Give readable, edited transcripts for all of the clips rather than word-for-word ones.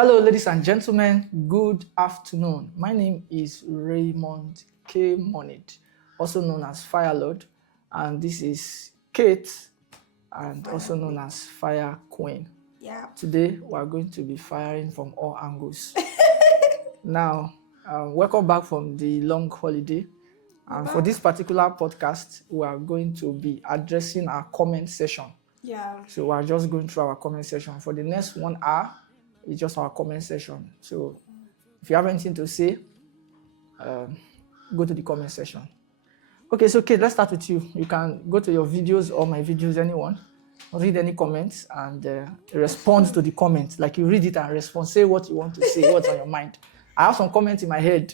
Hello, ladies and gentlemen. Good afternoon. My name is Raymond K. Monid, also known as Firelord, and this is Kate, and also known as Fire Queen. Yeah. Today, we are going to be firing from all angles. Now, welcome back from the long holiday. And for this particular podcast, we are going to be addressing our comment session. Yeah. So we are just going through our comment section. For the next 1 hour, it's just our comment section. So if you have anything to say, go to the comment section. Okay, so Kate, let's start with you. You can go to your videos or my videos, anyone. Read any comments and respond to the comments. Like you read it and respond. Say what you want to say, what's on your mind. I have some comments in my head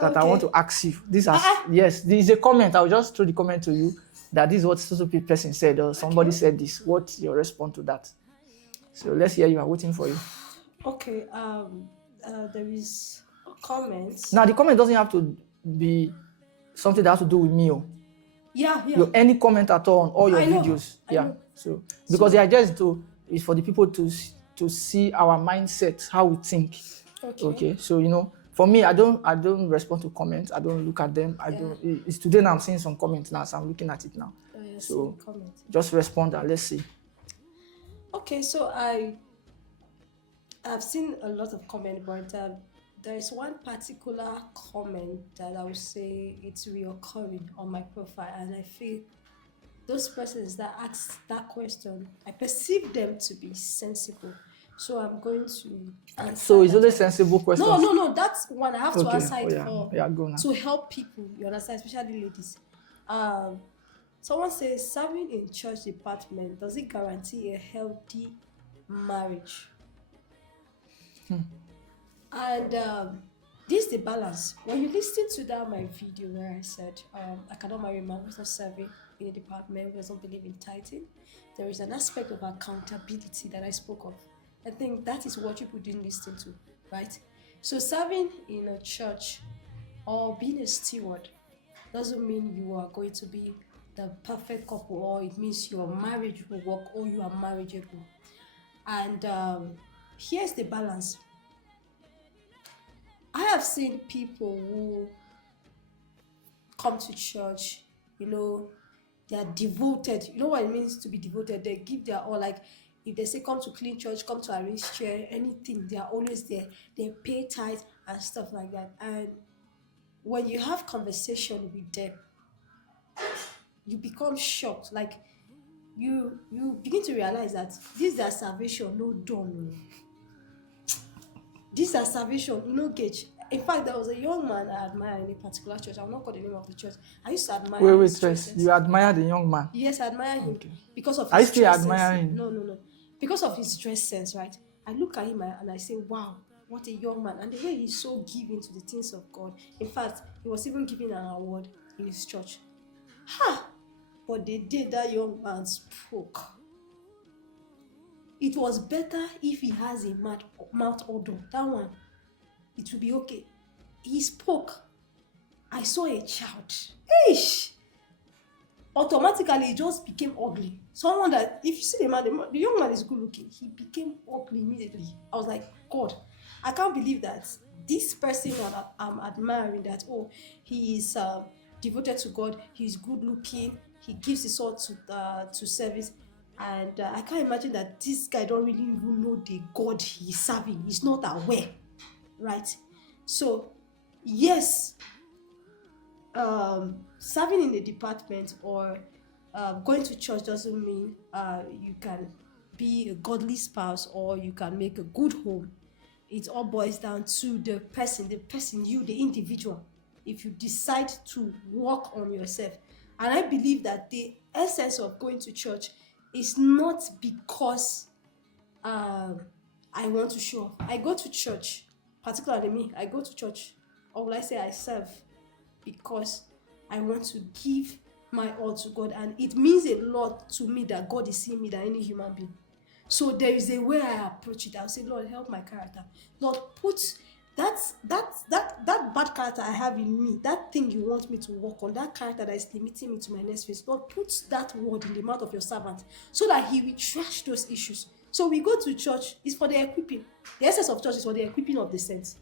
that I want to ask you. These are yes, there is a comment. I'll just throw the comment to you that this is what so person said or somebody said this. What's your response to that? So let's hear you. I'm waiting for you. Okay. There is comments. Now the comment doesn't have to be something that has to do with me. Yeah. Any comment at all on all your videos. I know. So because the idea is for the people to see our mindset, how we think. Okay. So for me, I don't respond to comments. I don't look at them. It's today now I'm seeing some comments now, so I'm looking at it now. So just respond and let's see. Okay, so I've seen a lot of comments, but there is one particular comment that I would say it's reoccurring on my profile, and I feel those persons that ask that question, I perceive them to be sensible. So I'm going to answer. So it's only sensible questions? No. That's one I have to answer it go now. to help people. You understand, especially ladies. Someone says, serving in church department, does it guarantee a healthy marriage? And this is the balance. When you listen to that my video where I said I cannot marry a man who's not serving in a department, who doesn't believe in tithing, there is an aspect of accountability that I spoke of. I think that is what people didn't listen to, right? So serving in a church or being a steward doesn't mean you are going to be the perfect couple, or it means your marriage will work or you are marriageable. And here's the balance. I have seen people who come to church, they are devoted. You know what it means to be devoted? They give their all. Like if they say come to clean church, come to arrange chair, anything, they are always there. They pay tithe and stuff like that. And when you have conversation with them, you become shocked. Like you begin to realize that this is their salvation, no done. This is their salvation, gauge. In fact, there was a young man I admire in a particular church. I will not call the name of the church. I used to admire his Wait. You admire the young man? Yes, I admire him because of his I still dress admire sense. him. No. Because of his dress sense, right? I look at him and I say, wow, what a young man. And the way he's so giving to the things of God. In fact, he was even given an award in his church. But the day that young man spoke, it was better if he has a mouth odor. That one, it will be okay. He spoke. I saw a child. Automatically, it just became ugly. Someone that, if you see the man, the young man is good looking. He became ugly immediately. I was like, God, I can't believe that this person that I'm admiring, that, he is devoted to God, he's good looking, he gives his all to service. And I can't imagine that this guy don't really even know the God he's serving. He's not aware, right? So, yes, serving in a department or going to church doesn't mean you can be a godly spouse or you can make a good home. It all boils down to the person, you, the individual. If you decide to work on yourself. And I believe that the essence of going to church is not because I want to show off. I go to church, particularly me, I go to church, or will I say I serve, because I want to give my all to God. And it means a lot to me that God is seeing me than any human being. So there is a way I approach it. I'll say, Lord, help my character. Lord, put that bad character I have in me, that thing you want me to work on, that character that is limiting me to my next phase, Lord, put that word in the mouth of your servant so that he will trash those issues, So we go to church, it's for the equipping. The essence of church is for the equipping of the saints.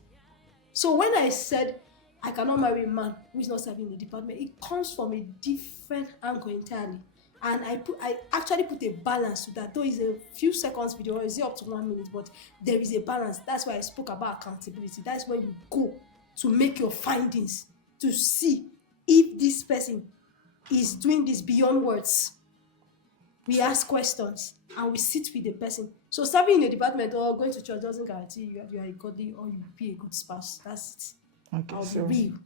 So when I said I cannot marry a man who is not serving in the department, it comes from a different angle entirely. And I actually put a balance to that. Though it's a few seconds video, or is it up to 1 minute, but there is a balance. That's why I spoke about accountability. That's when you go to make your findings, to see if this person is doing this beyond words. We ask questions and we sit with the person. So serving in a department or going to church doesn't guarantee you are a godly or you will be a good spouse. That's it. Okay, I'll be real.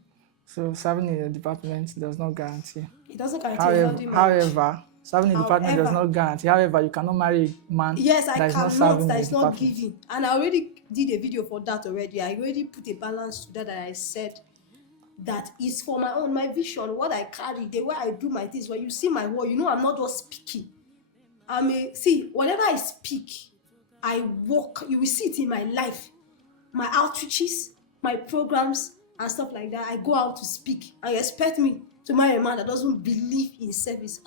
so serving in a department does not guarantee. It doesn't guarantee a healthy marriage. However, serving in a department does not guarantee. However, you cannot marry a man Yes, I that is not cannot, serving that in is the not department. giving. And I already did a video for that already. I already put a balance to that, and I said that is for my own, my vision, what I carry, the way I do my things. When you see my word, you know I'm not just speaking. See, whenever I speak, I walk. You will see it in my life, my outreaches, my programs, and stuff like that. I go out to speak. And you expect me to marry a man that doesn't believe in service?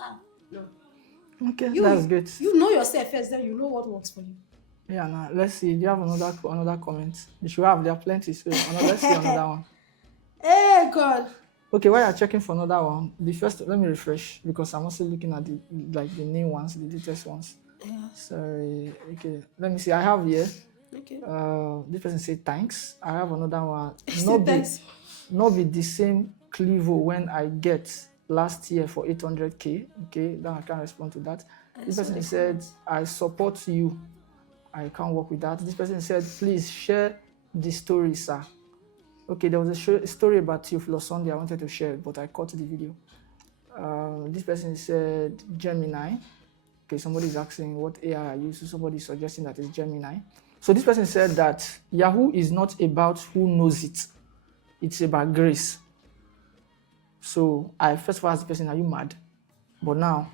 No. Okay, that's good. You know yourself first, then you know what works for you. Yeah, now let's see. Do you have another comment? You should have. There are plenty. So let's see another one. Hey God. Okay, while you're checking for another one, the first, let me refresh because I'm also looking at the new ones, the latest ones. Yeah. Sorry. Okay, let me see. I have here. Okay. This person said thanks. I have another one. Thanks. Not be the same Clivo when I get last year for 800k. Okay, then I can't respond to that. This person said, I support you. I can't work with that. This person said, please share the story, sir. Okay, there was a story about Theophilus Sunday I wanted to share, but I cut the video. This person said Gemini. Okay, somebody is asking what AI I use. So somebody is suggesting that it's Gemini. So this person said that Yahoo is not about who knows it. It's about grace. So I first of all asked the person, are you mad? But now,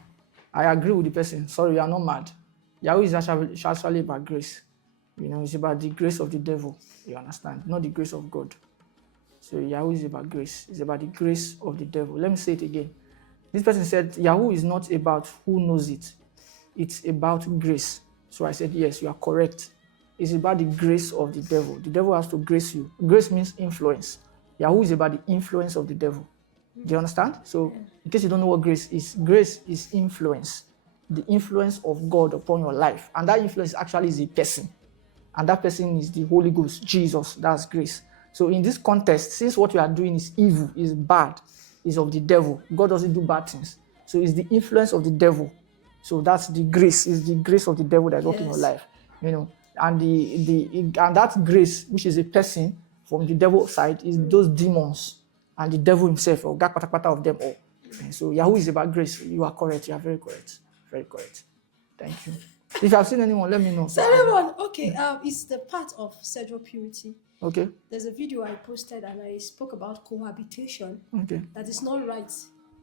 I agree with the person. Sorry, you are not mad. Yahoo is actually about grace. You know, it's about the grace of the devil. You understand? Not the grace of God. So Yahoo is about grace. It's about the grace of the devil. Let me say it again. This person said, Yahoo is not about who knows it. It's about grace. So I said, yes, you are correct. It's about the grace of the devil. The devil has to grace you. Grace means influence. Yahoo is about the influence of the devil. Do you understand? So in case you don't know what grace is influence. The influence of God upon your life. And that influence actually is a person. And that person is the Holy Ghost, Jesus. That's grace. So in this context, since what you are doing is evil, is bad, is of the devil, God doesn't do bad things. So it's the influence of the devil. So that's the grace, is the grace of the devil that's working in your life. You know, and and that grace, which is a person from the devil's side, is those demons and the devil himself, or God pata of them all. And so Yahoo is about grace. You are correct. You are very correct. Very correct. Thank you. If you have seen anyone, let me know. Everyone, okay. It's the part of sexual purity. Okay. There's a video I posted and I spoke about cohabitation. Okay. That is not right.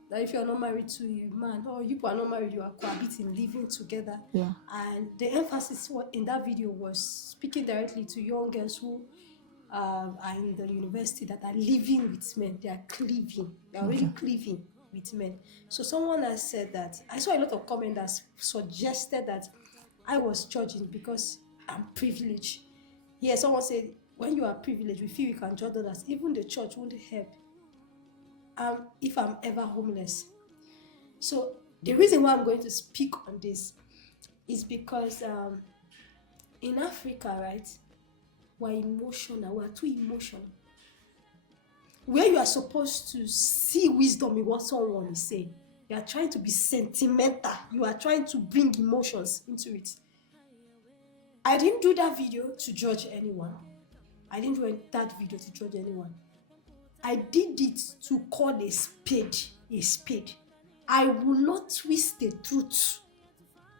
That if you're not married to a man, or you are not married, you are cohabiting, living together. Yeah. And the emphasis in that video was speaking directly to young girls who are in the university that are living with men. They are cleaving. They are already cleaving with men. So someone has said that. I saw a lot of comments that suggested that I was judging because I'm privileged. Yeah, someone said, when you are privileged, we feel you can judge others. Even the church won't help if I'm ever homeless. So the reason why I'm going to speak on this is because in Africa, right, we're emotional. We're too emotional. Where you are supposed to see wisdom in what someone is saying, you are trying to be sentimental. You are trying to bring emotions into it. I didn't do that video to judge anyone. I didn't do that video to judge anyone. I did it to call a spade a spade. I will not twist the truth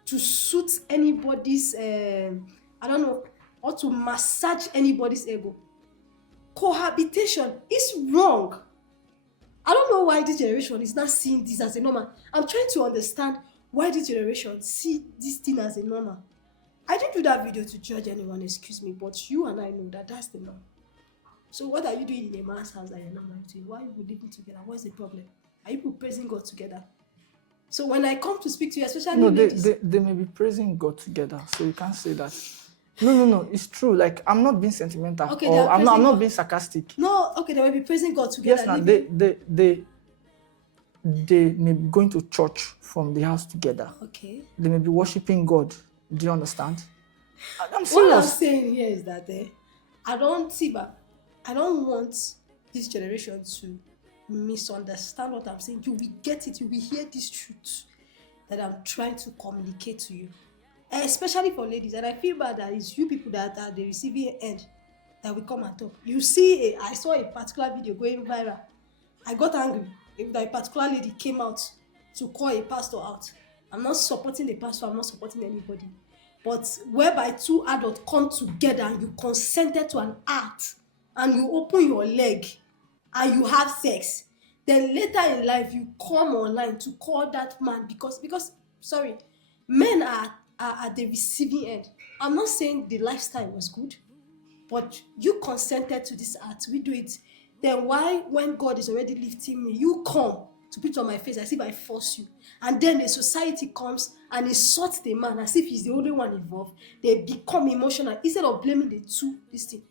to suit anybody's, or to massage anybody's ego. Cohabitation is wrong. I don't know why this generation is not seeing this as a normal. I'm trying to understand why this generation see this thing as a normal. I didn't do that video to judge anyone, excuse me, but you and I know that that's the norm. So what are you doing in a man's house that you're not married to? Why are you living together? What's the problem? Are you praising God together? So when I come to speak to you, especially No, ladies, they may be praising God together, so you can't say that. No, it's true. Like, I'm not being sentimental, Okay, they or are I'm praising not God. being sarcastic. no, okay, they will be praising God together. Yes, now living- they may be going to church from the house together. Okay. They may be worshiping God. Do you understand? I'm What I'm serious. saying here is that I don't see, but I don't want this generation to misunderstand what I'm saying. You will get it. You will hear this truth that I'm trying to communicate to you, especially for ladies. And I feel bad that it's you people that are the receiving end that will come and talk. You see, I saw a particular video going viral. I got angry if that a particular lady came out to call a pastor out. I'm not supporting the pastor. I'm not supporting anybody. But whereby two adults come together and you consented to an act and you open your leg and you have sex, then later in life you come online to call that man because sorry, men are at the receiving end. I'm not saying the lifestyle was good, but you consented to this act, we do it. Then why, when God is already lifting me, you come to put on my face as if I force you, and then the society comes and insults the man as if he's the only one involved? They become emotional instead of blaming the two. This thing,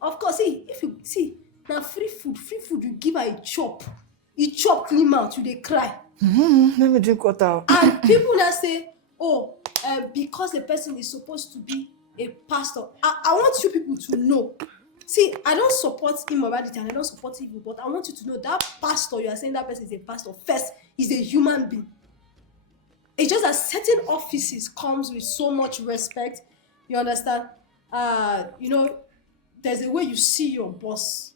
of course, see, if you see now, free food, you give her a chop, clean mouth, you dey cry. Let me drink water. And people now say, oh, because the person is supposed to be a pastor. I want you people to know. See, I don't support immorality and I don't support evil, but I want you to know that pastor, you are saying that person is a pastor, first, is a human being. It's just that certain offices comes with so much respect. You understand? There's a way you see your boss.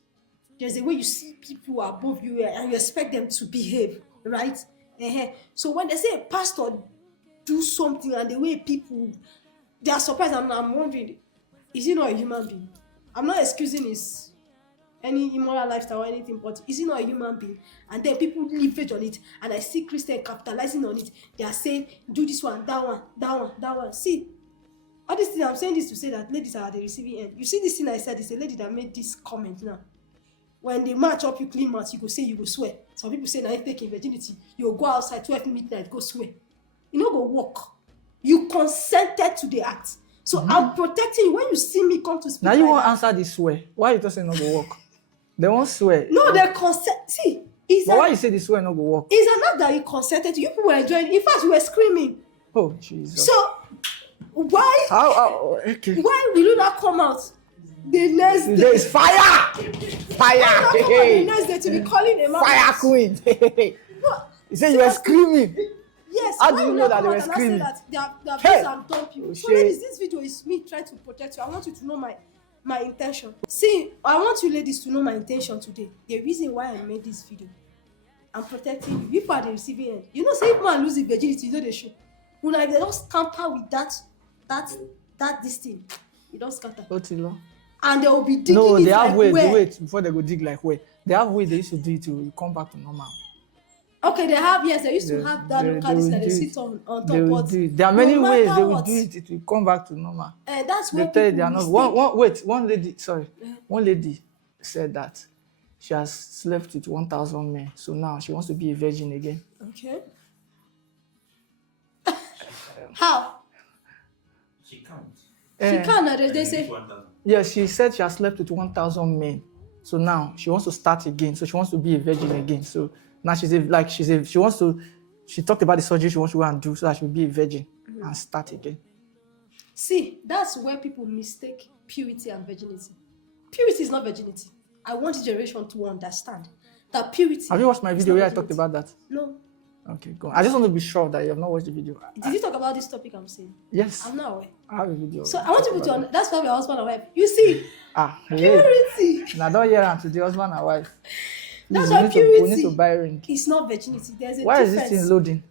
There's a way you see people above you and you expect them to behave, right? So when they say a pastor do something and the way people, they are surprised, I'm wondering, is he not a human being? I'm not excusing his any immoral lifestyle or anything, but is he not a human being? And then people leverage on it, and I see Christians capitalizing on it. They are saying, do this one, that one. See, all these things, I'm saying this to say that ladies are at the receiving end. You see this thing I said, it's a lady that made this comment now. When they match up you clean mouth, you go say you go swear. Some people say, now you taking virginity, you go outside 12 midnight, go swear. You know, go walk. You consented to the act. So I'm protecting you. When you see me come to speak, Now you won't answer this swear. Why you just say no go work? They won't swear. No, they consent. See, but why you say this swear no go work? It's an act that you consented to. You people were enjoying. In fact, you were screaming. Oh Jesus. So why? Okay. Why will you not come out the next day? There is fire. Fire. The next day to be calling a man. Fire queen. You say you were screaming. Yes. How do you know that they were screaming? They are and dump you. So ladies, this video is me trying to protect you. I want you to know my intention. See, I want you ladies to know my intention today. The reason why I made this video, I'm protecting you. People are the receiving end. You know, say if man lose the virginity, you know they show. When I just tamper with this thing, you don't scatter. Otilo. And they will be digging no, it they have like wait before they go dig like where. They have way they used to do it to come back to normal. Okay, they have, yes, they used to have that localist that they sit on top. They will do it. There are many ways they will do it. It will come back to normal. And that's where they are not. One lady said that she has slept with 1,000 men, so now she wants to be a virgin again. Okay. How? She can't. She can't. They say. Yes, she said she has slept with 1,000 men, so now she wants to start again. So she wants to be a virgin again. So now she talked about the surgery she wants to go and do so that she will be a virgin and start again. See, that's where people mistake purity and virginity. Purity is not virginity. I want the generation to understand that purity. Have you watched my video where I talked about that? No. Okay, go on. I just want to be sure that you have not watched the video. Did you talk about this topic I'm saying? Yes. I'm not aware. I have a video. So I want you to that's why we're husband and wife. You see, purity. Now don't hear am to the husband and wife. That's why purity. We need to buy a ring. It's not virginity. There's a Why difference. is this thing loading?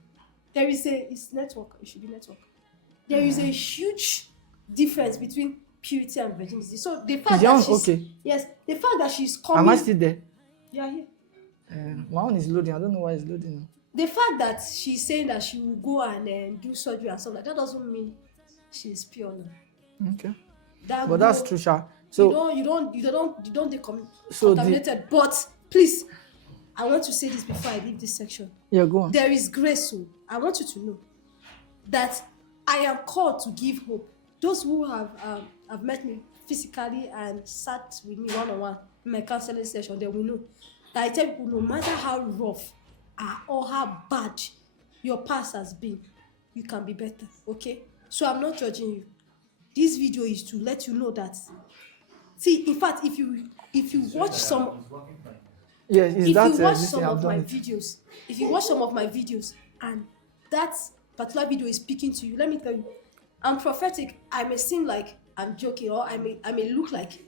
There is it's network. It should be network. There is a huge difference between purity and virginity. So the fact that she's yes, the fact that she's coming. Am I still there? Yeah, here. My own is loading. I don't know why it's loading. The fact that she's saying that she will go and do surgery and stuff like that doesn't mean she's pure now. Okay. But that's true, Sha. So you don't contaminated. But please, I want to say this before I leave this section. Yeah, go on. There is grace. So I want you to know that I am called to give hope. Those who have met me physically and sat with me one-on-one in my counseling session, they will know that I tell people, no matter how rough or how bad your past has been, you can be better. Okay? So I'm not judging you. This video is to let you know that. See, in fact, if you watch some. Yeah, is If that you watch this some thing I've of done my it? videos, if you watch some of my videos and that particular video is speaking to you, let me tell you, I'm prophetic. I may seem like I'm joking, or I may look like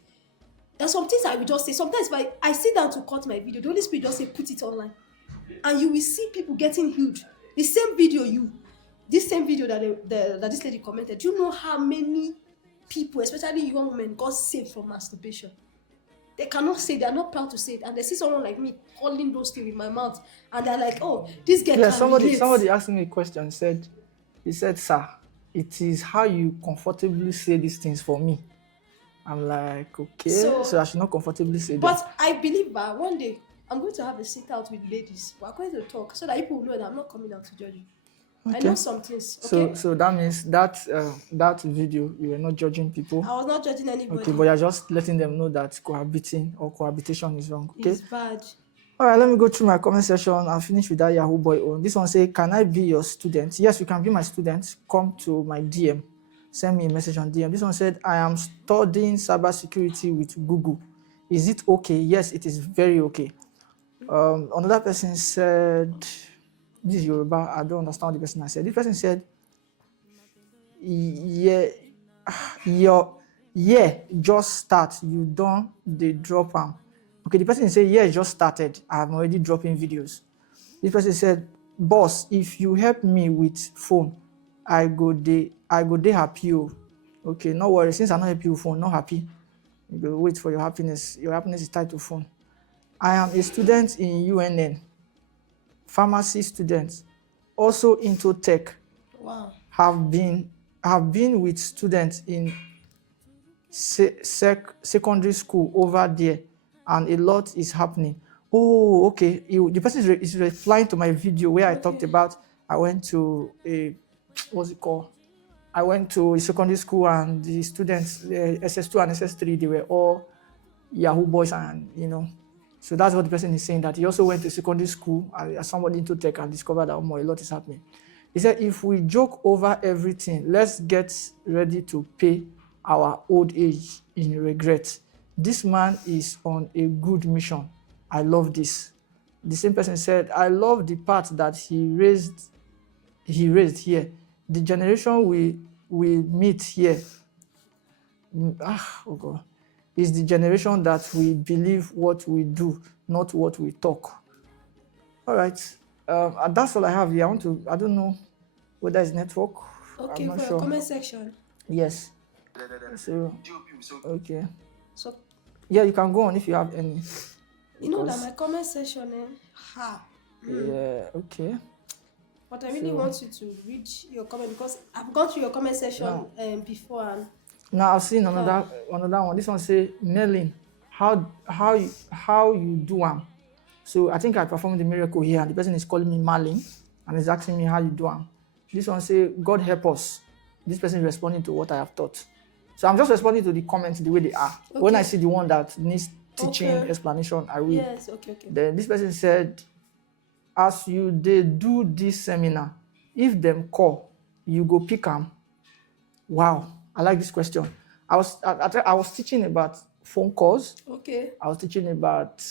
there's some things I will just say. Sometimes if I sit down to cut my video, the Holy Spirit just say put it online, and you will see people getting healed. The same video this same video that that this lady commented. Do you know how many people, especially young women, got saved from masturbation? They cannot say, they are not proud to say it, and they see someone like me calling those things with my mouth, and they're like, "Oh, this girl Yeah, can relate." somebody asked me a question. He said, "Sir, it is how you comfortably say these things for me." I'm like, okay, so I should not comfortably say that. But I believe that one day I'm going to have a sit out with ladies. We're going to talk so that people will know that I'm not coming out to judge you. I know some things. Okay? So that means that video, you were not judging people. I was not judging anybody. Okay, but you're just letting them know that cohabiting or cohabitation is wrong. Okay. It's bad. All right, let me go through my comment section. I'll finish with that Yahoo boy own. This one say, "Can I be your student?" Yes, you can be my student. Come to my DM. Send me a message on DM. This one said, "I am studying cybersecurity with Google. Is it okay?" Yes, it is very okay. Another person said, this is Yoruba. I don't understand what the person has said. This person said, yeah, just start. You don't they drop them. Okay, the person said, yeah, just started. I'm already dropping videos. This person said, "Boss, if you help me with phone, I go dey happy." Okay, no worry. Since I'm not happy with phone, not happy. You go wait for your happiness. Your happiness is tied to phone. I am a student in UNN, pharmacy student, also into tech. Wow. Have been with students in secondary school over there, and a lot is happening. Oh, okay. The person is replying to my video where I talked about I went to what's it called? I went to a secondary school, and the students, SS2 and SS3, they were all Yahoo boys, and so that's what the person is saying, that he also went to secondary school as somebody into tech and discovered that a lot is happening. He said, "If we joke over everything, let's get ready to pay our old age in regret. This man is on a good mission. I love this." The same person said, "I love the part that he raised here. The generation we meet here oh God, is the generation that we believe what we do, not what we talk." All right. And that's all I have here. I don't know whether it's network. Okay, I'm not for sure. your comment section. Yes. So, okay. So Yeah, you can go on if you have any. you know that my comment section, Yeah, okay. But I really want you to read your comment, because I've gone through your comment section before, and Now I've seen another one. This one say, "Nelin, how you do am?" So I think I performed the miracle here, and the person is calling me Marlin and is asking me how you do am. This one say, "God help us." This person is responding to what I have taught. So I'm just responding to the comments the way they are. Okay. When I see the one that needs teaching, explanation, I will. yes, okay. Then this person said, "As they do this seminar, if them call, you go pick them." Wow, I like this question. I was teaching about phone calls. Okay. I was teaching about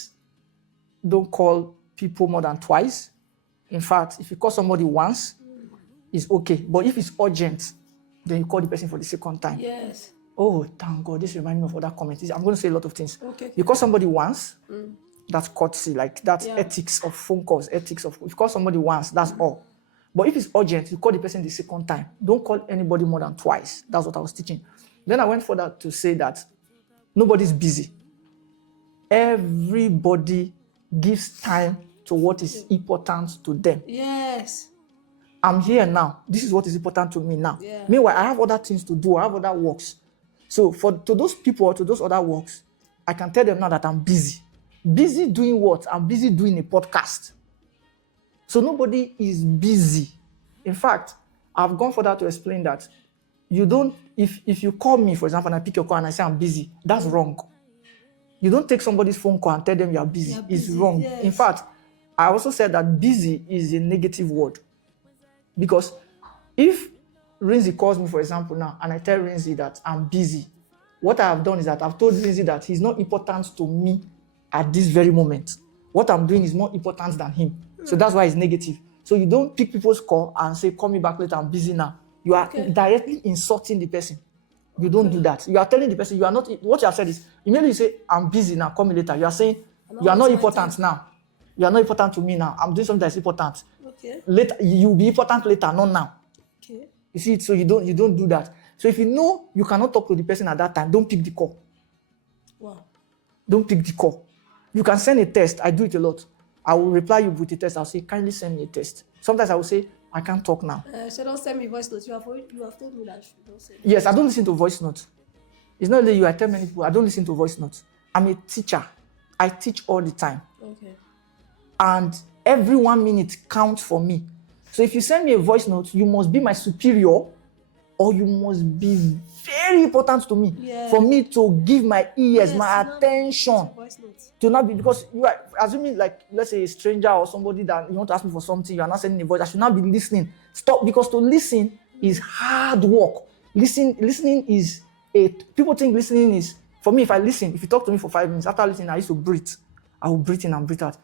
don't call people more than twice. In fact, if you call somebody once, it's okay. But if it's urgent, then you call the person for the second time. Yes. Oh, thank God. This reminds me of other comments. I'm going to say a lot of things. Okay. You call somebody once, that's courtesy. Like, that's Yeah. ethics of phone calls, if you call somebody once, that's all. But if it's urgent, you call the person the second time. Don't call anybody more than twice. That's what I was teaching. Then I went further to say that nobody's busy. Everybody gives time to what is important to them. Yes. I'm here now. This is what is important to me now. Yeah. Meanwhile, I have other things to do. I have other works. So to those people or to those other works, I can tell them now that I'm busy. Busy doing what? I'm busy doing a podcast. So nobody is busy. In fact, I've gone further to explain that you don't, if you call me, for example, and I pick your call and I say I'm busy, that's wrong. You don't take somebody's phone call and tell them you're busy. You're It's busy, wrong. yes. In fact, I also said that busy is a negative word. Because if Rinzi calls me, for example, now, and I tell Rinzi that I'm busy, what I have done is that I've told Rinzi that he's not important to me at this very moment. What I'm doing is more important than him. So that's why it's negative. So you don't pick people's call and say, call me back later, I'm busy now. You are directly insulting the person. You don't do that. You are telling the person you are not, what you have said is, immediately you say, I'm busy now, call me later. You are saying, you are not important now. You are not important to me now. I'm doing something that's important. Okay. Later, you'll be important later, not now. Okay. You see, so you don't do that. So if you know you cannot talk to the person at that time, don't pick the call. Wow. Don't pick the call. You can send a text. I do it a lot. I will reply you with a text. I'll say, kindly send me a text. Sometimes I will say, I can't talk now. So don't send me voice notes. You have told me that you don't send. Yes, I don't listen to voice notes. It's not only you. I tell many people, I don't listen to voice notes. I'm a teacher. I teach all the time. Okay. And every 1 minute counts for me. So if you send me a voice note, you must be my superior, or you must be very important to me for me to give my ears, my attention. Voice notes. To not be, because you are assuming, like, let's say a stranger or somebody that you want to ask me for something, you are not sending a voice, I should not be listening. Stop, because to listen is hard work. Listening is people think listening is, for me, if I listen, if you talk to me for 5 minutes, after listening, I used to breathe. I will breathe in and breathe out.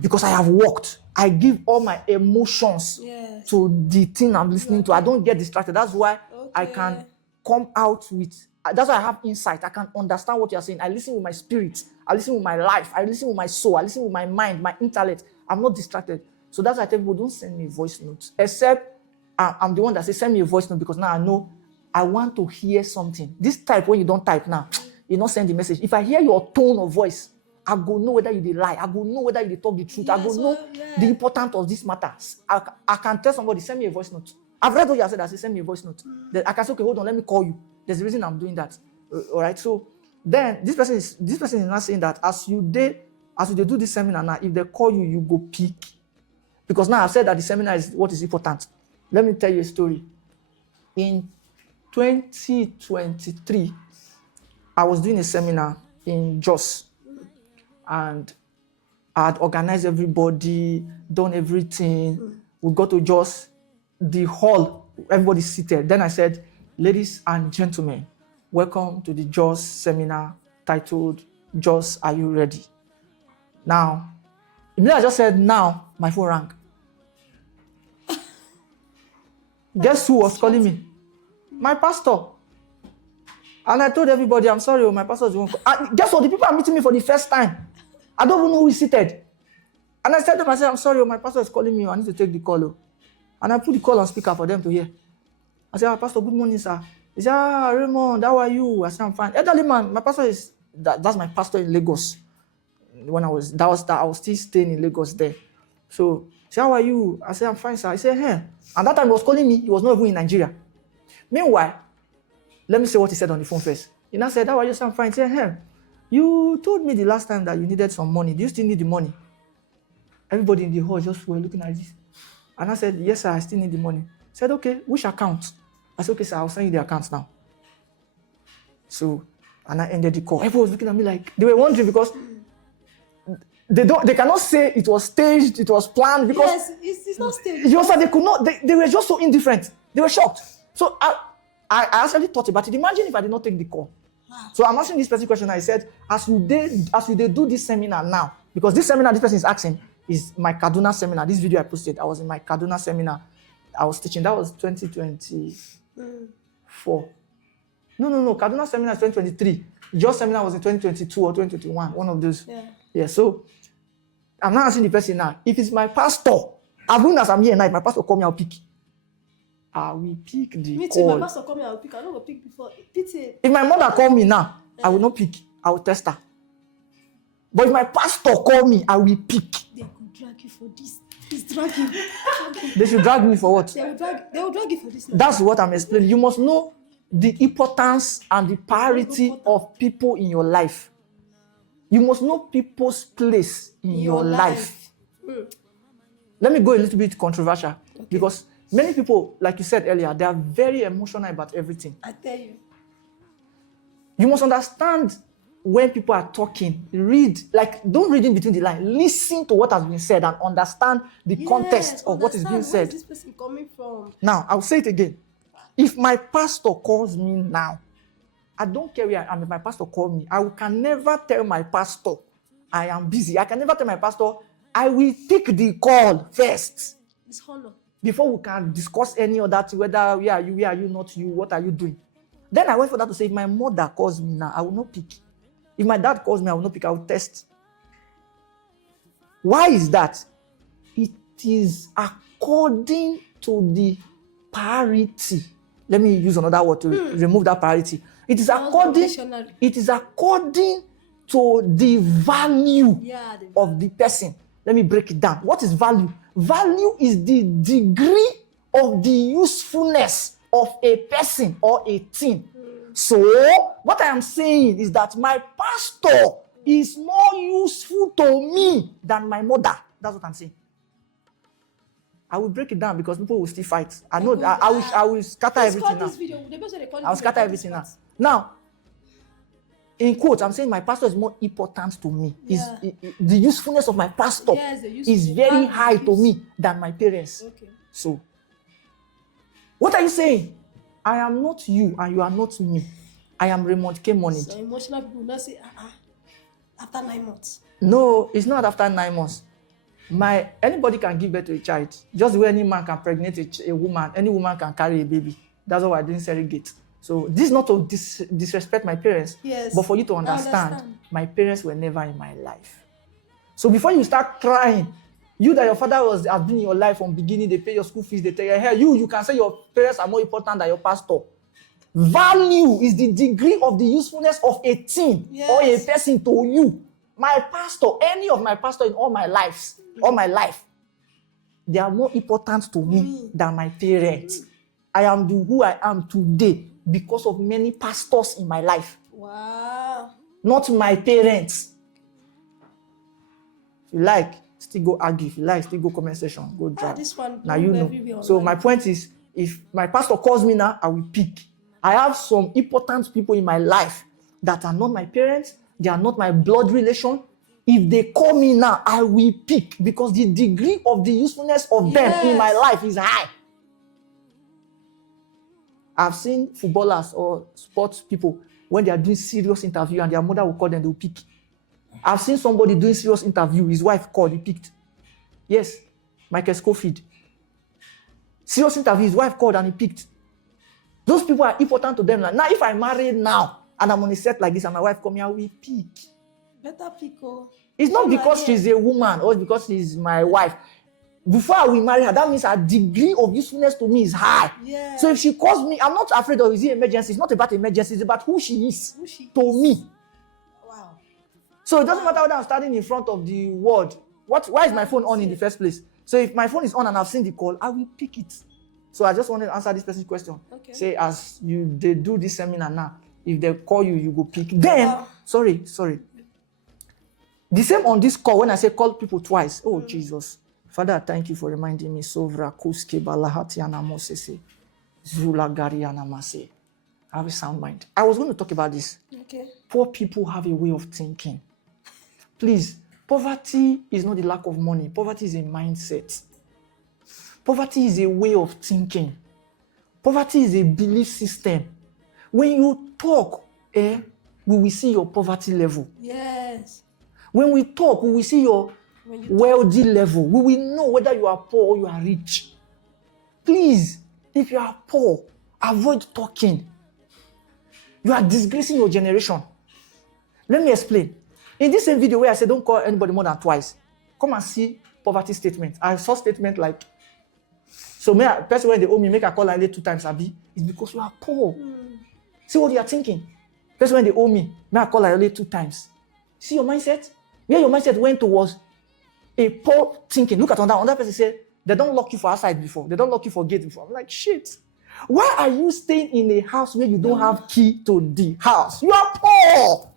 Because I have worked. I give all my emotions to the thing I'm listening to. I don't get distracted. That's why I can come out with, that's why I have insight. I can understand what you're saying. I listen with my spirit. I listen with my life. I listen with my soul. I listen with my mind, my intellect. I'm not distracted. So that's why I tell people, don't send me voice notes. Except I'm the one that says, send me a voice note, because now I know I want to hear something. This type, when you don't type now, you not send the message. If I hear your tone of voice, I go know whether you dey lie. I go know whether you dey talk the truth. I go know the importance of this matter. I can tell somebody, send me a voice note. I've read what you have said. I say, send me a voice note. Then I can say, okay, hold on, let me call you. There's a reason I'm doing that. All right. So then this person is not saying that as you do this seminar now, if they call you, you go pick. Because now I've said that the seminar is what is important. Let me tell you a story. In 2023, I was doing a seminar in Jos. And I had organized everybody, done everything. We got to Jos, the hall, everybody's seated. Then I said, ladies and gentlemen, welcome to the Jos seminar titled, Jos, are you ready? Now, immediately I just said, now, my phone rang. Guess who was calling me? My pastor. And I told everybody, I'm sorry, my pastor is the one. Guess what? The people are meeting me for the first time. I don't even know who is seated. And I said to them, I said, I'm sorry, my pastor is calling me. I need to take the call. And I put the call on speaker for them to hear. I said, Pastor, good morning, sir. He said, Raymond, how are you? I said, I'm fine. Elderly man, my pastor is, that's my pastor in Lagos. When I was still staying in Lagos there. So, he said, how are you? I said, I'm fine, sir. He said, hey. And that time he was calling me, he was not even in Nigeria. Meanwhile, let me say what he said on the phone first. He now said, how are you? I said, I'm fine. He said, hey. You told me the last time that you needed some money. Do you still need the money? Everybody in the hall just were looking at this. And I said, yes, sir, I still need the money. He said, okay, which account? I said, okay, sir, I'll send you the account now. So, and I ended the call. Everyone was looking at me like, they were wondering because they cannot say it was staged, it was planned because... Yes, it's not staged. You also, they could not, they were just so indifferent. They were shocked. So I actually thought about it. Imagine if I did not take the call. So I'm asking this person question. I said, as you do this seminar now, because this seminar this person is asking is my Kaduna seminar. This video I posted, I was in my Kaduna seminar. I was teaching. That was 2024. No. Kaduna seminar is 2023. Your seminar was in 2022 or 2021. One of those. Yeah. So I'm not asking the person now. If it's my pastor, as soon as I'm here now, if my pastor call me, I'll pick. I will pick the Me call. too, my pastor call me, I will pick. I don't go pick before. If my mother call me now, I will not pick. I will test her. But if my pastor call me, I will pick. They could drag you for this. He's dragging. They should drag me for what? They will drag you for this. That's what I'm explaining. You must know the importance and the priority of people in your life. You must know people's place in your life. Let me go a little bit controversial because many people, like you said earlier, they are very emotional about everything. I tell you. You must understand when people are talking. Don't read in between the lines. Listen to what has been said and understand the context of what is being said. Where is this person coming from? Now, I'll say it again. If my pastor calls me now, I don't care where I am. If my pastor calls me, I can never tell my pastor I am busy. I can never tell my pastor I will take the call first. It's honor. Before we can discuss any other thing, whether where are you, not you, what are you doing? Then I went for that to say, if my mother calls me now, I will not pick. If my dad calls me, I will not pick. I will test. Why is that? It is according to the parity. Let me use another word to remove that parity. It is according to the value of the person. Let me break it down. What is value? Value is the degree of the usefulness of a person or a thing. So, what I am saying is that my pastor is more useful to me than my mother. That's what I'm saying. I will break it down because people will still fight. I know that I will scatter everything now. I will scatter everything now. Now, in quotes, I'm saying my pastor is more important to me. The usefulness of my pastor is very high to me than my parents. Okay. So, what are you saying? I am not you and you are not me. I am Raymond K. Money. So emotional people will not say, after 9 months. No, it's not after 9 months. Anybody can give birth to a child. Just the way any man can pregnate a woman, any woman can carry a baby. That's why I didn't surrogate. So this is not to disrespect my parents, but for you to understand, my parents were never in my life. So before you start crying, you that your father has been in your life from beginning, they pay your school fees, they take your hair, you can say your parents are more important than your pastor. Value is the degree of the usefulness of a thing or a person to you. My pastor, any of my pastor in all my life, they are more important to me than my parents. I am who I am today because of many pastors in my life. Wow. Not my parents. If you like, still go argue. If you like, still go comment section. Go drive. This one, now you know. So my point is, if my pastor calls me now, I will pick. I have some important people in my life that are not my parents. They are not my blood relation. If they call me now, I will pick because the degree of the usefulness of them in my life is high. I've seen footballers or sports people when they are doing serious interview and their mother will call them, they will pick. I've seen somebody doing serious interview, his wife called, he picked. Yes, Michael Scofield. Serious interview, his wife called and he picked. Those people are important to them. Now, if I marry now and I'm on a set like this and my wife come here, I will pick. Better pick. It's not because she's a woman or because she's my wife. Before I will marry her, that means her degree of usefulness to me is high. Yeah. So if she calls me, I'm not afraid of is it emergency. It's not about emergency. It's about who she is to me. Wow. So it doesn't matter whether I'm standing in front of the world. Why is my phone on in the first place? So if my phone is on and I've seen the call, I will pick it. So I just wanted to answer this person's question. Okay. Say as they do this seminar now, if they call you, you go pick. Then, sorry. The same on this call when I say call people twice. Oh, Jesus. Father, thank you for reminding me. Sovra kuske balahatiana mosese. Zula gariana mase. I have a sound mind. I was going to talk about this. Okay. Poor people have a way of thinking. Please, poverty is not the lack of money. Poverty is a mindset. Poverty is a way of thinking. Poverty is a belief system. When you talk, we will see your poverty level. Yes. When we talk, we will see your wealthy level. We will know whether you are poor or you are rich. Please, if you are poor, avoid talking. You are disgracing your generation. Let me explain. In this same video where I said don't call anybody more than twice, come and see poverty statement. I saw statement like, so person when they owe me, make a call and 2 times, Abi, it's because you are poor. See what you are thinking. Person when they owe me, make a call and 2 times. See your mindset? Where your mindset went to was a poor thinking. Look at another person said, they don't lock you for outside before. They don't lock you for gate before. I'm like, shit. Why are you staying in a house where you don't have key to the house? You are poor.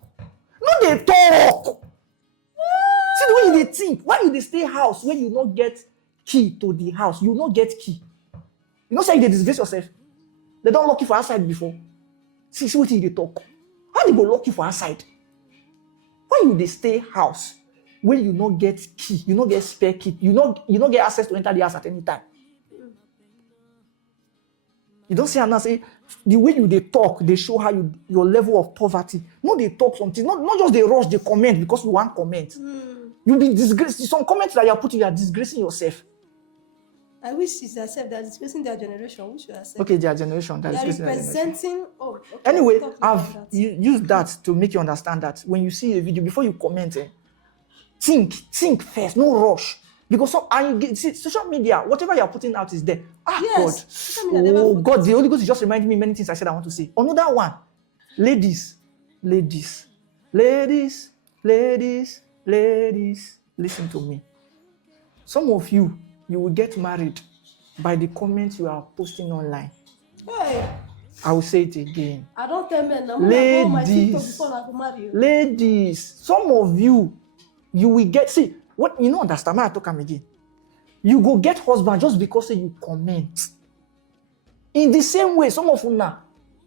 No, they talk. think, why you dey stay house when you not get key to the house? You not get key. You know say you dey disgrace yourself. They don't lock you for outside before. See what you dey talk. How they go lock you for outside? Why you dey stay house when you not get key, you not get spare key, you not get access to enter the house at any time? You don't say and now say the way you they talk, they show how your level of poverty. No, they talk something, not just they rush, they comment because you want comment. You'll be disgraced. Some comments that you're putting, you are disgracing yourself. I wish it's accept that disgracing their generation. We should accept. Okay, their generation. That They are is disgracing their generation. representing. Oh, okay. Anyway, Talk I've about that. used that to make you understand that when you see a video, before you comment, think first, no rush. Because see, social media, whatever you're putting out is there. Yes, social media God. never Oh, forget. God, the Holy Ghost is just reminding me many things I said I want to say. Another one, ladies, listen to me. Some of you will get married by the comments you are posting online. Hey, I will say it again. I don't tell men now. When I go on my TikTok Ladies, before I go marry you. ladies, some of you will get, see, what you don't understand, man, I talk am again. You go get husband just because say you comment. In the same way, some of you now,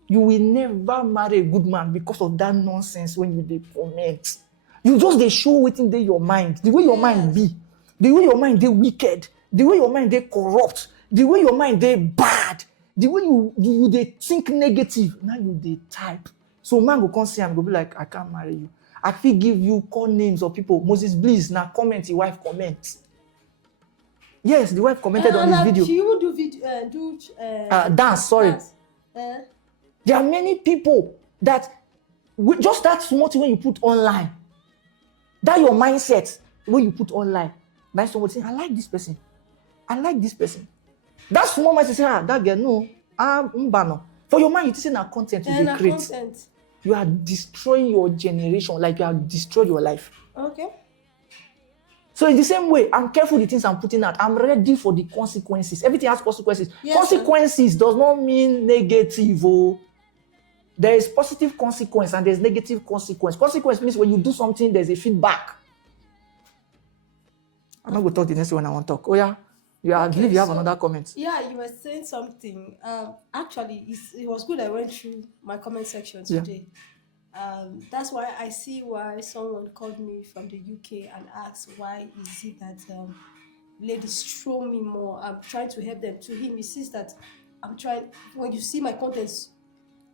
you will never marry a good man because of that nonsense when you dey comment. You just dey show wetin dey your mind, the way your mind be, the way your mind dey wicked, the way your mind dey corrupt, the way your mind dey bad, the way you dey think negative. Now you dey type. So man go come see am, go be like, I can't marry you. I fit give you call names of people. Moses Bliss, now comment, your wife comment. Yes, the wife commented on this video. She even do video, Dance, sorry. dance. There are many people that with just that small thing when you put online, that your mindset when you put online, by someone saying, I like this person. I like this person. That small mindset say, that girl, no, mbano. For your mind, you say na content you dey create. Content. You are destroying your generation, like you have destroyed your life. Okay. So in the same way, I'm careful the things I'm putting out. I'm ready for the consequences. Everything has consequences. Yes, Consequences does not mean negative. Oh. There is positive consequence and there's negative consequence. Consequence means when you do something, there's a feedback. I'm not going to talk the next one I want to talk. Oh yeah, I believe you have another comment. Yeah, you were saying something. Actually, it was good I went through my comment section today. That's why I see why someone called me from the UK and asked why is it that ladies throw me more. I'm trying to help them. To him, he sees that I'm trying. When you see my contents,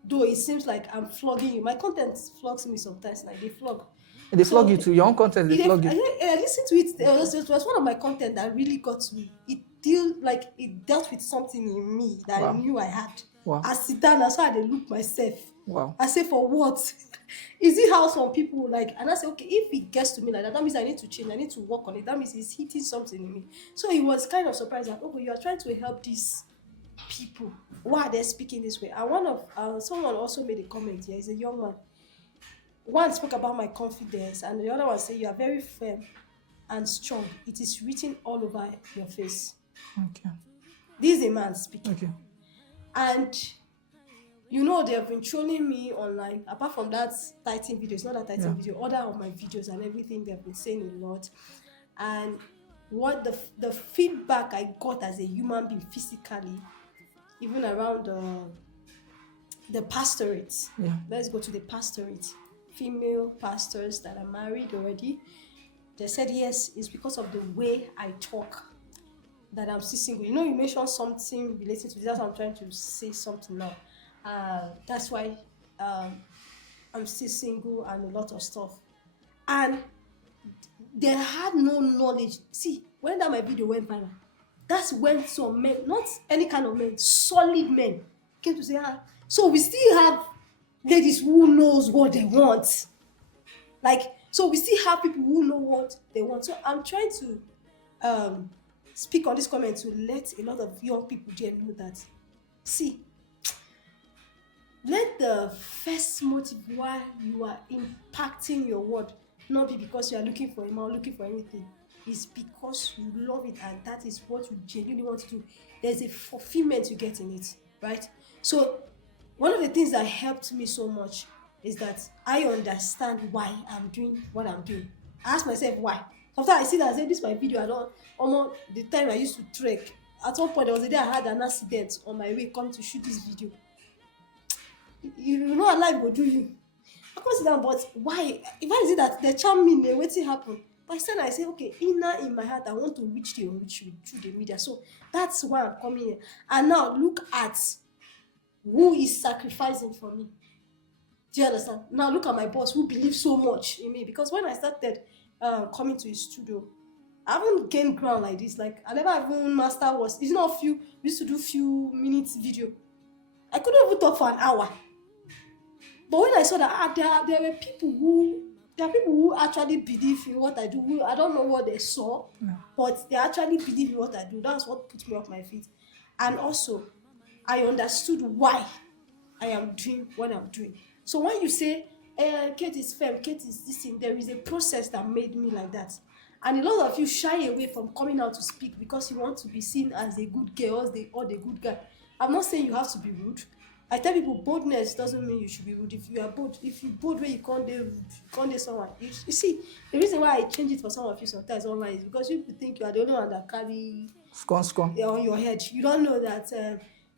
though it seems like I'm flogging you, my content flogs me sometimes. Like they flog. They flog you too. Your own content, they flog you. I listened to it. It was one of my content that really got to me. It dealt with something in me that I knew I had. Wow. I sit down, that's how I look myself. Wow. I say, for what? Is it how some people like? And I say, okay, if it gets to me like that, that means I need to change. I need to work on it. That means it's hitting something in me. So he was kind of surprised that, okay, you are trying to help these people. Why are they speaking this way? And someone also made a comment here. He's a young man. One spoke about my confidence, and the other one said, you are very firm and strong. It is written all over your face. Okay. This is a man speaking. Okay. And they have been trolling me online. Apart from that Titan video, it's not that Titan video, other of my videos and everything, they've been saying a lot. And what the feedback I got as a human being physically, even around the pastorate. Yeah. Let's go to the pastorate. Female pastors that are married already. They said yes, it's because of the way I talk that I'm still single. You mentioned something related to this. That's why I'm trying to say something now. That's why I'm still single and a lot of stuff. And they had no knowledge. See, when my video went viral, that's when some men, not any kind of men, solid men, came to say, so we still have ladies who knows what they want. So we still have people who know what they want. So I'm trying to speak on this comment to let a lot of young people there know that, see, let the first motive why you are impacting your word not be because you are looking for a man or looking for anything. It's because you love it and that is what you genuinely want to do. There's a fulfillment you get in it, right? So one of the things that helped me so much is that I understand why I'm doing what I'm doing. I ask myself why. Sometimes I see that I say this my video. I don't almost the time I used to trek. At one point there was a day I had an accident on my way coming to shoot this video. You know how life will do you. I come sit down, but why? Why is it that they charm me? Wetin happen? But instead I say, okay, inner in my heart, I want to reach the unreachable through the media. So that's why I'm coming here. And now look at who is sacrificing for me. Do you understand? Now look at my boss who believes so much in me. Because when I started coming to his studio, I haven't gained ground like this. Like I never even master was. It's not few. We used to do few minutes video. I couldn't even talk for an hour. But when I saw that there are people who actually believe in what I do. I don't know what they saw, but they actually believe in what I do. That's what put me off my feet. And also, I understood why I am doing what I'm doing. So when you say, Kate is firm, Kate is this thing, there is a process that made me like that. And a lot of you shy away from coming out to speak because you want to be seen as a good girl or the good guy. I'm not saying you have to be rude. I tell people boldness doesn't mean you should be rude. If you are bold, if you bold where you can't do rude, you can't do someone. You see, the reason why I change it for some of you sometimes online is because you think you are the only one that carry on your head. You don't know that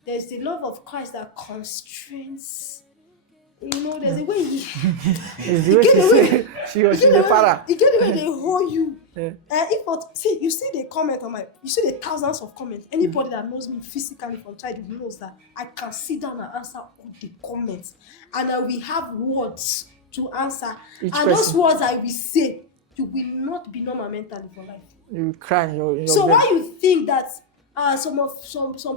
there's the love of Christ that constrains. You know, there's a way you get the way they hold you. Yeah. If not, see, you see the comment on you see the thousands of comments. Anybody that knows me physically from childhood knows that I can sit down and answer all the comments, and I will have words to answer. Those words I will say, you will not be normal mentally for life. You will cry. So why you think that some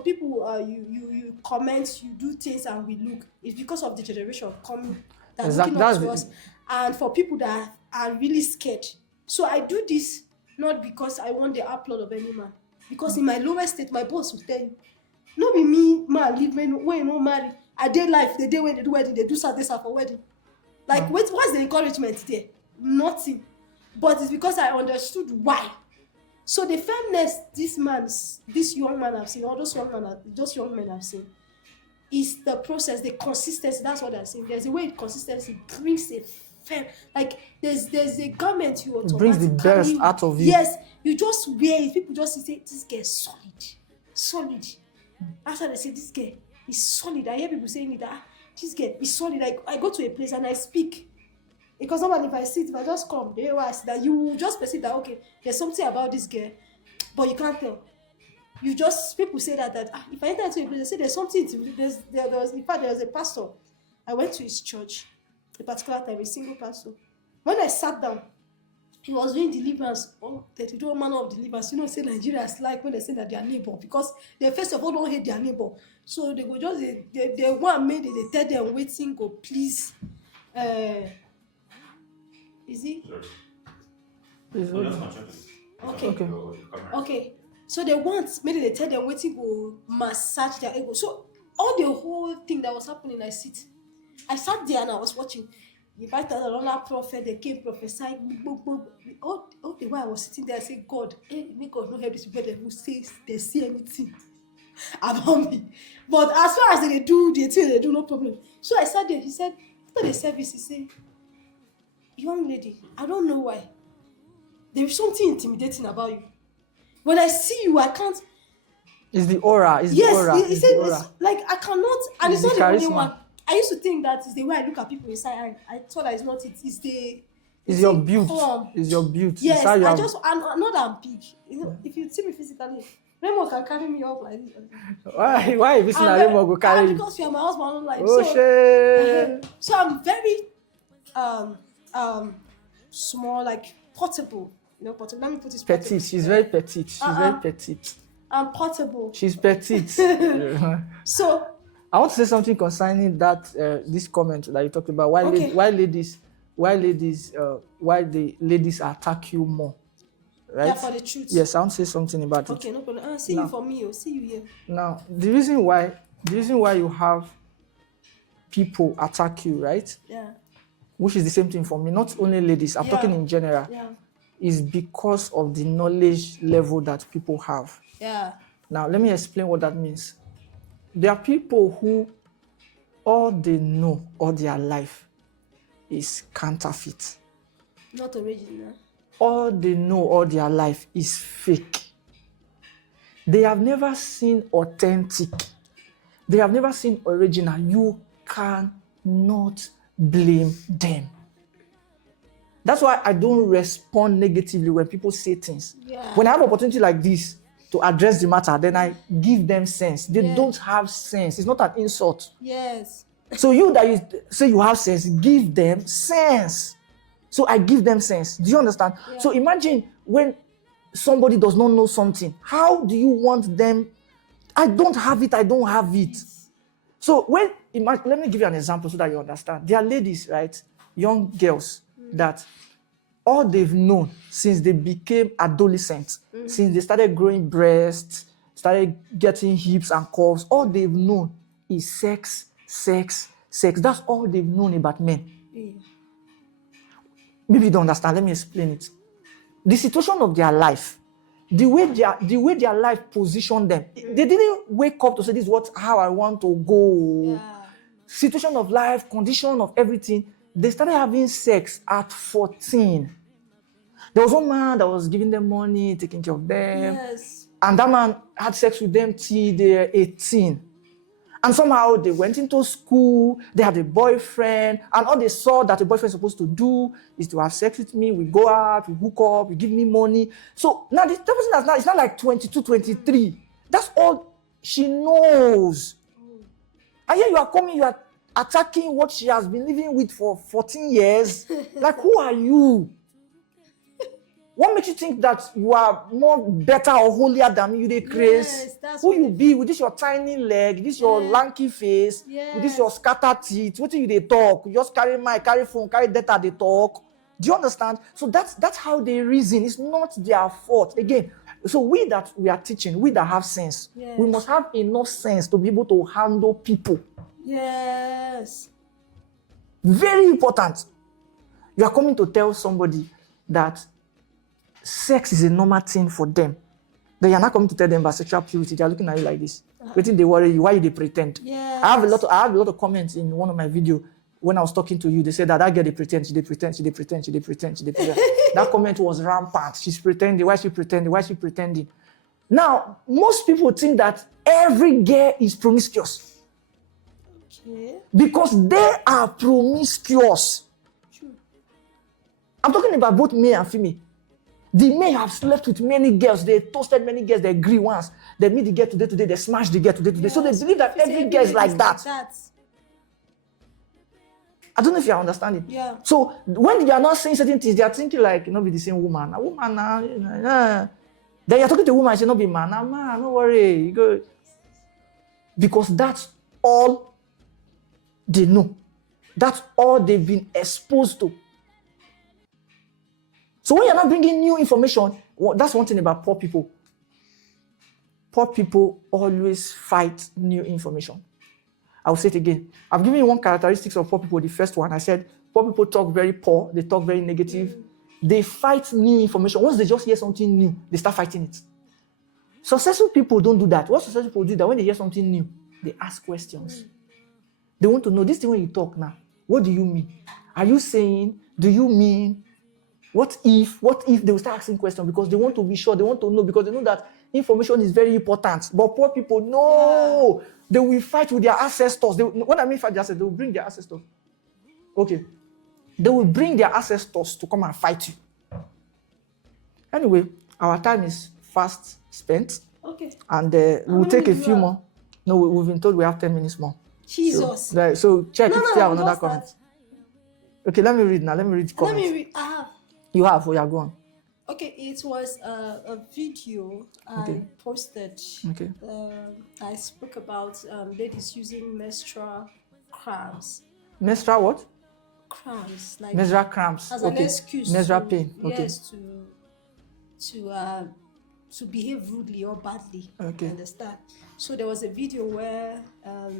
people you comment, you do things and we look, it's because of the generation coming that's looking up to us, and for people that are really scared. So I do this not because I want the applaud of any man, because in my lowest state, my boss will tell you, no be me, man, leave me when you no marry. I did life the day when they do wedding, they do Saturday for wedding. Like, what's the encouragement there? Nothing. But it's because I understood why. So the firmness this young man I've seen, or those young men I've seen, is the process, the consistency. That's what I'm saying. There's a way consistency brings a firm, like there's a garment you automatically brings the best out of you. Yes, you just wear it. People just say this girl is solid. That's why they say this girl is solid. I hear people saying it that this girl is solid. Like I go to a place and I speak. Because normally if I just come, they will ask that you will just perceive that, okay, there's something about this girl, but you can't tell. People say that if I enter into a place, they say there's something in fact, there was a pastor. I went to his church, a particular time, a single pastor. When I sat down, he was doing deliverance. Oh, they do all manner of deliverance. You know, say Nigerians like when they say that they are neighbor, because they first of all don't hate their neighbor. So they go just, they want me, they tell them waiting, go please, is he? Okay. So they want, maybe they tell them waiting go massage their ego. So all the whole thing that was happening, I sat there and I was watching. If I thought another prophet, they came prophesying. All the while I was sitting there, I said, God, may God not help this people who says they see anything about me. But as far as they do the thing, they do no problem. So I sat there. He said, after the service, he said, young lady, I don't know why. There is something intimidating about you. When I see you, I can't. It's the aura. He said, it's like I cannot, and it's not the only one. I used to think that is the way I look at people inside. I thought that it's not. It's your beauty. It's your beauty. Yes, I'm not that I'm big. You know, if you see me physically, Remo can carry me up like this. Why if it's not Remo go carry you? Because you are my husband, like so I'm very small, like portable. You know, portable. Let me put this. Petite. She's very petite. She's very petite. I'm portable. She's petite. So I want to say something concerning that this comment that you talked about. Why the ladies attack you more, right? Yeah, for the truth. Yes, I want to say something about it. Okay, no problem. See you for me. See you here. Now, the reason why you have people attack you, right? Yeah. Which is the same thing for me. Not only ladies. I'm talking in general. Yeah. Is because of the knowledge level that people have. Yeah. Now, let me explain what that means. There are people who all they know all their life is counterfeit. Not original. all they know all their life is fake. They have never seen authentic. They have never seen original. You cannot blame them. That's why I don't respond negatively when people say things. Yeah. When I have opportunity like this to address the matter, then I give them sense. They Yeah. don't have sense. It's not an insult. Yes. So you that you say you have sense, give them sense. So I give them sense. Do you understand? Yeah. So imagine when somebody does not know something. How do you want them? I don't have it. I don't have it. So let me give you an example so that you understand. There are ladies, right? Young girls that all they've known since they became adolescents, since they started growing breasts, started getting hips and curves, all they've known is sex, sex, sex. That's all they've known about men. Yeah. Maybe you don't understand. Let me explain it. The situation of their life, the way their life positioned them, they didn't wake up to say, "This is how I want to go." Yeah. Situation of life, condition of everything. They started having sex at 14. There was one man that was giving them money, taking care of them, Yes. and that man had sex with them till they were 18. And somehow they went into school, they had a boyfriend, and all they saw that a boyfriend is supposed to do is to have sex with me. We go out, we hook up, you give me money. So now this person has now, it's not like 22, 23. That's all she knows. And here you are coming, you are attacking what she has been living with for 14 years. Like, who are you? What makes you think that you are more better or holier than me? You dey craze. Yes, that's Who what you it- be with this your tiny leg, this your Yes. lanky face, with this Yes. your scattered teeth? What you they talk? You just carry mic, carry phone, carry data, they talk. Do you understand? So that's how they reason. It's not their fault. Again, so we that we are teaching, we that have sense, Yes. we must have enough sense to be able to handle people. Yes. Very important. You are coming to tell somebody that sex is a normal thing for them. Then you're not coming to tell them about sexual purity. They are looking at you like this. Waiting, they worry you. Why you they pretend? Yes. I have a lot of comments in one of my videos when I was talking to you. They said that girl they pretend, she they pretend, she they pretend, she they pretend, she they pretend. That comment was rampant. She's pretending. Why she pretending? Why she pretending? Now, most people think that every girl is promiscuous Okay. because they are promiscuous. True. I'm talking about both male and female. The men have slept with many girls. They toasted many girls. They agree once. They meet the girl today. They smash the girl today. So they Yes. believe that If every girl is like that. I don't know if you are understanding. Yeah. So when they are not saying certain things, they are thinking like, be the same woman. A woman now. Then you're talking to a woman, she not be man. Man, don't worry. You go. Because that's all they know. That's all they've been exposed to. So when you're not bringing new information, that's one thing about poor people. Poor people always fight new information. I'll say it again. I've given you one characteristics of poor people. The first one, I said, poor people talk very poor. They talk very negative. They fight new information. Once they just hear something new, they start fighting it. Successful people don't do that. What successful people do is that when they hear something new, they ask questions. They want to know, this thing when you talk now, what do you mean? Are you saying, do you mean? What if they will start asking questions because they want to be sure, they want to know because they know that information is very important. But poor people, no, they will fight with their ancestors. When I mean fight their ancestors, they will bring their ancestors. Okay. They will bring their ancestors to come and fight you. Anyway, our time is fast spent. Okay. And we'll many take a minutes few we have? more. No, we've been told we have 10 minutes more. Jesus. So check if you still have another just comment. that. Okay, let me read now. Let me read the Let comments. me read. You have, yeah, go on. Okay, it was a video Okay. I posted. Okay. I spoke about ladies using menstrual cramps. Menstrual what? Cramps, like Menstrual cramps. as an Okay. excuse. Menstrual to, pain. Okay. Yes, to behave rudely or badly. Okay. You understand? So there was a video where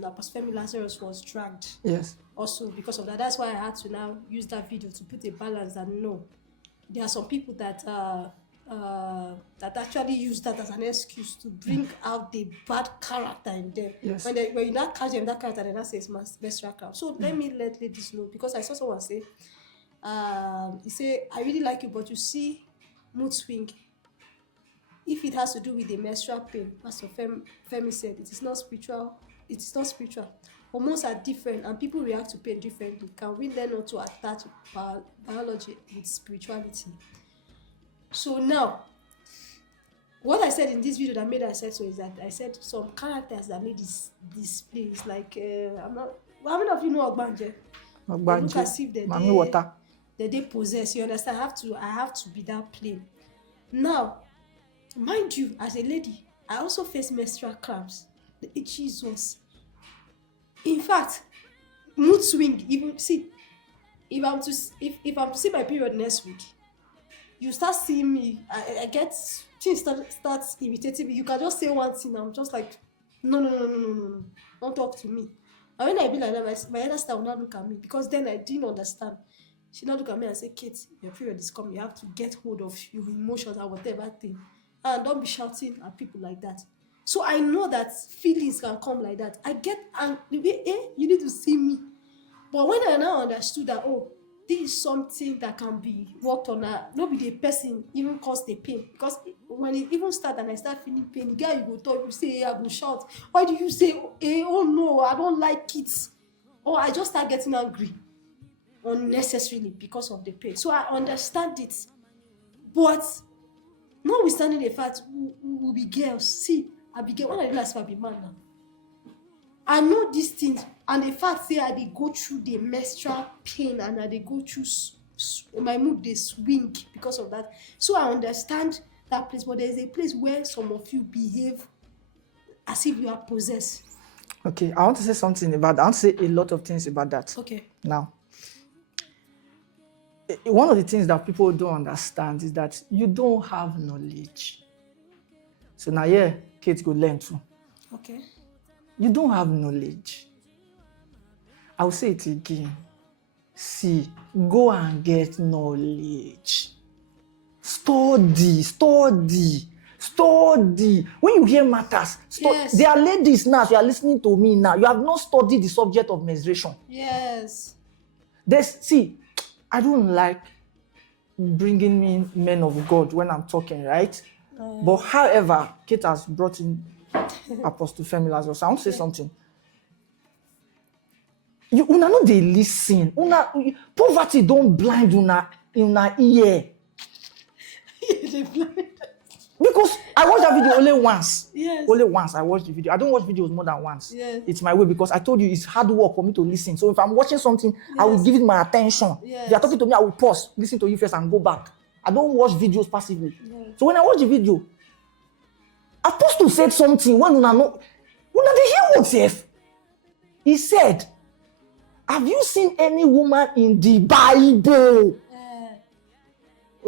Apostle Femi Lazarus was dragged. Yes. Also because of that, that's why I had to now use that video to put a balance and know there are some people that that actually use that as an excuse to bring out the bad character in them. Yes. When you not catch them that character, then that says menstrual cramp. So let me let ladies know, because I saw someone say He say, I really like you, but you see mood swing. If it has to do with the menstrual pain, Pastor Femi said, it is not spiritual. It is not spiritual. Hormones are different and people react to pain differently. Can we learn not to attach biology with spirituality? So now, what I said in this video that made I said so is that I said some characters that made this place like I'm not. Well, how many of you know Ogbanje? They look as if Mami water. they possess. You understand? I have to be that plain. Now, mind you, as a lady, I also face menstrual cramps. Jesus. In fact, mood swing. Even see, if I'm to see my period next week, you start seeing me. I get things starts irritating me. You can just say one thing. I'm just like, no. Don't talk to me. And when I be like that, my elder sister will not look at me because then I didn't understand. She not look at me and say, Kate, your period is coming. You have to get hold of your emotions or whatever thing. And don't be shouting at people like that. So I know that feelings can come like that. I get angry. You need to see me. But when I now understood that, oh, this is something that can be worked on. Nobody, the person even cause the pain. Because when it even start and I start feeling pain, the guy you go talk, you say, hey, I go shout. Why do you say, hey, oh no, I don't like it? Or I just start getting angry unnecessarily because of the pain. So I understand it. But notwithstanding the fact we will be girls. See, I be girl when I realize I be man now. I know these things, and the fact say I dey go through the menstrual pain and I dey go through my mood dey swing because of that. So I understand that place, but there is a place where some of you behave as if you are possessed. Okay, I want to say something about that. I want to say a lot of things about that. Okay. Now, one of the things that people don't understand is that you don't have knowledge. So now, yeah, kids go learn too. Okay. You don't have knowledge. I'll say it again. See, go and get knowledge. Study. When you hear matters, Yes. There are ladies now, you are listening to me now. You have not studied the subject of menstruation. Yes. See, I don't like bringing in men of God when I'm talking, right? But however, Kate has brought in Apostle Femi Lazarus. I want to say something. Una no dey listen. Poverty don't blind una ear. Because I watched that video only once. Yes. Only once I watched the video. I don't watch videos more than once. Yes. It's my way because I told you it's hard work for me to listen. So if I'm watching something, I will give it my attention. Yes. If you're talking to me, I will pause, listen to you first and go back. I don't watch videos passively. Yes. So when I watch the video, Apostle said something when una dey hear what if? He said, have you seen any woman in the Bible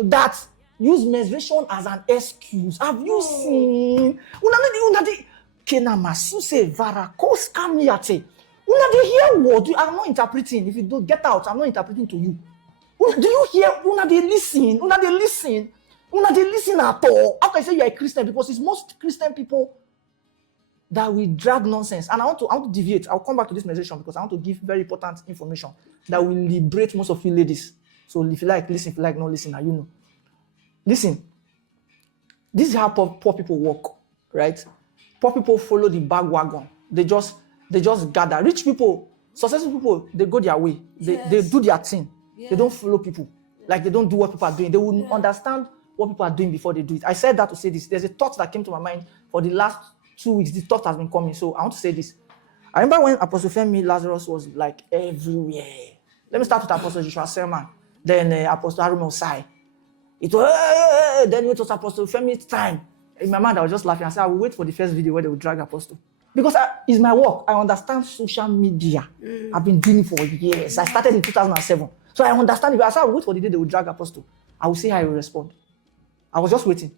that use menstruation as an excuse? Have you seen? Una dey kenamasu say varacose kamiate. Una dey hear what? I'm not interpreting. If you don't get out, I'm not interpreting to you. Do you hear? Una dey listen. Una dey listen at all. How can I say you're a Christian? Because it's most Christian people that we drag nonsense. And I want to deviate. I'll come back to this menstruation because I want to give very important information that will liberate most of you ladies. So if you like, listen. If you like, not listen. Now you know. Listen. This is how poor people work, right? Poor people follow the bandwagon. They just gather. Rich people, successful people, they go their way. They do their thing. They don't follow people. Like they don't do what people are doing. They will understand what people are doing before they do it. I said that to say this. There's a thought that came to my mind for the last 2 weeks. The thought has been coming. So I want to say this. I remember when Apostle Femi Lazarus was like everywhere. Let me start with Apostle Joshua Selman. Then Apostle Haruna Osai. It was, then it was Apostle Femi's time. In my mind, I was just laughing. I said, I will wait for the first video where they will drag Apostle. Because it's my work. I understand social media. I've been doing it for years. I started in 2007. So I understand it. I said, I will wait for the day they will drag Apostle. I will see how he will respond. I was just waiting.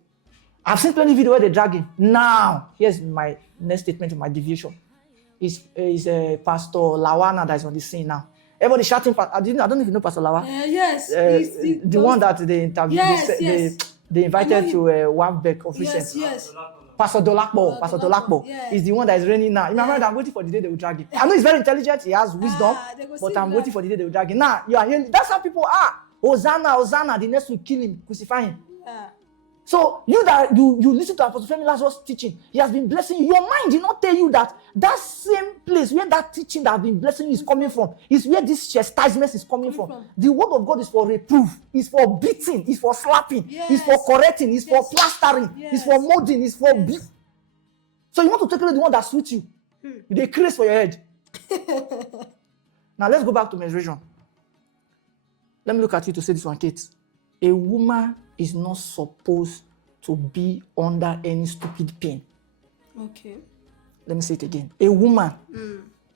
I've seen plenty of videos where they drag him. Now, here's my next statement of my deviation. It's Pastor Lawana that is on the scene now. Everybody shouting. I don't know if you know Pastor Lawa. Yes. The one that they interviewed. Yes. They invited to Wambek of recent. Yes. Pastor Dolakbo is the one that is reigning now. In my mind, I'm waiting for the day they will drag him. I know he's very intelligent. He has wisdom. But I'm waiting for the day they will drag him. Now, you are hearing. That's how people are. Hosanna, Hosanna. The next week, kill him, crucify him. Yeah. So you listen to Apostle Femi Lazarus teaching. He has been blessing you. Your mind did not tell you that same place where that teaching that has been blessing you is coming from is where this chastisement is coming from. The word of God is for reproof, is for beating, is for slapping, is for correcting, is for plastering, is for molding, is for So you want to take away the one that suits you. They craze for your head. Now let's go back to menstruation. Let me look at you to say this one, Kate. A woman is not supposed to be under any stupid pain. Okay. Let me say it again. A woman,